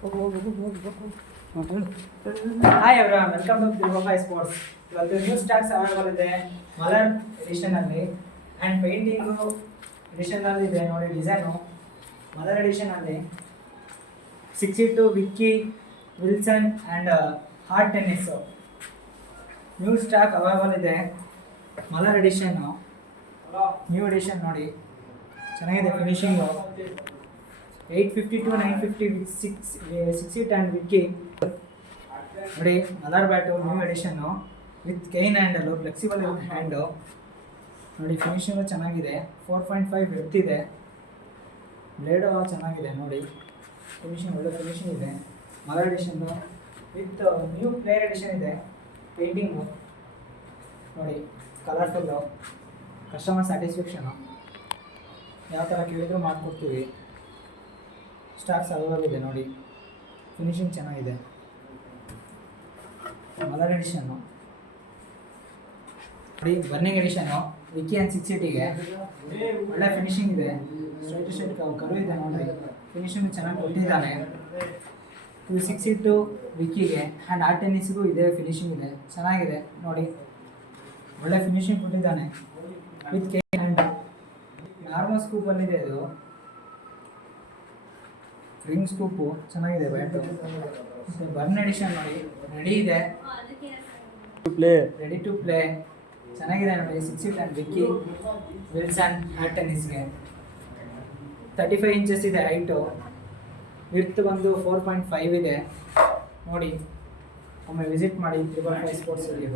Hi everyone, welcome to Tribhuvan sports. ಇವತ್ತು new stocks available ಇದೆ ಮಲರ್ ಎಡಿಷನ್ ಅಲ್ಲಿ ಆ್ಯಂಡ್ ಪೇಂಟಿಂಗು ಎಡಿಷನ್ ಅಲ್ಲಿ ಇದೆ ನೋಡಿ. ಡಿಸೈನು ಮಲರ್ ಎಡಿಷನ್ ಅಲ್ಲಿ 62 Vicky Wilson and heart tennis new stock available ಇದೆ. ಮಲರ್ ಎಡಿಷನ್ನು ನ್ಯೂ ಎಡಿಷನ್ ನೋಡಿ, ಚೆನ್ನಾಗಿದೆ ಫಿನಿಶಿಂಗು. 850 to 950 with 6 feet and Vicky ನೋಡಿ. Mother bat new edition with cane handle, flexible hand ನೋಡಿ. ಫಿನಿಶಿಂಗು ಚೆನ್ನಾಗಿದೆ. 4.5 ಡೆಪ್ತ್ ಇದೆ. ಬ್ಲೇಡು ಚೆನ್ನಾಗಿದೆ ನೋಡಿ. ಫಿನಿಶಿಂಗ್ ಒಳ್ಳೆ ಫಿನಿಶಿಂಗ್ ಇದೆ. Mother edition with new player edition ಇದೆ. ಪೇಂಟಿಂಗು ನೋಡಿ, ಕಲರ್ಫುಲ್ಲು, ಕಸ್ಟಮರ್ ಸ್ಯಾಟಿಸ್ಫ್ಯಾಕ್ಷನು. ಯಾವ ಥರ ಕೇಳಿದ್ರು ಮಾಡಿಕೊಡ್ತೀವಿ. ಸ್ಟಾಕ್ಸ್ ಅವೈಲೇಬಲ್ ಇದೆ ನೋಡಿ. ಫಿನಿಶಿಂಗ್ ಚೆನ್ನಾಗಿದೆ. ಮಲರ್ ಎಡಿಷನ್ನು ನೋಡಿ. ಬರ್ನಿಂಗ್ ಎಡಿಷನ್ನು ವಿಕ್ಕಿ ಆ್ಯಂಡ್ 680ಗೆ ಒಳ್ಳೆ ಫಿನಿಶಿಂಗ್ ಇದೆ. ಸ್ಟ್ರೈಟ್ ಟು ಸ್ಟ್ರೈಟ್ ಕರು ಇದೆ ನೋಡಿ. ಫಿನಿಶಿಂಗ್ ಚೆನ್ನಾಗಿ ಕೊಟ್ಟಿದ್ದಾನೆ. ಇದು 6 ವಿಕ್ಕಿಗೆ ಆ್ಯಂಡ್ ಆರ್ ಟೆನ್ನಿಸ್ಗೂ ಇದೆ ಫಿನಿಶಿಂಗ್ ಇದೆ. ಚೆನ್ನಾಗಿದೆ ನೋಡಿ, ಒಳ್ಳೆ ಫಿನಿಶಿಂಗ್ ಕೊಟ್ಟಿದ್ದಾನೆ ವಿತ್ ಕೆ ಹ್ಯಾಂಡ್. ನಾರ್ಮಲ್ ಸ್ಕೂಪಲ್ಲಿದೆ ಇದು. ರಿಂಗ್ ಸ್ಕೂಪು ಚೆನ್ನಾಗಿದೆ. ಬ್ಯಾಟು ಬರ್ನ್ ಎಡಿಷನ್ ನೋಡಿ, ರೆಡಿ ಇದೆ. ರೆಡಿ ಟು ಪ್ಲೇ ಚೆನ್ನಾಗಿದೆ ನೋಡಿ. 6 feet and Vicky Wilson hard ಟೆನ್ನಿಸ್ಗೆ 35 inches ಇದೆ ಹೈಟು. ವಿಡ್ತ್ ಬಂದು 4.5 ಇದೆ ನೋಡಿ. ಒಮ್ಮೆ ವಿಸಿಟ್ ಮಾಡಿ ತ್ರಿಭುವನ್ ಸ್ಪೋರ್ಟ್ಸ್ ಸ್ಟುಡಿಯೋ.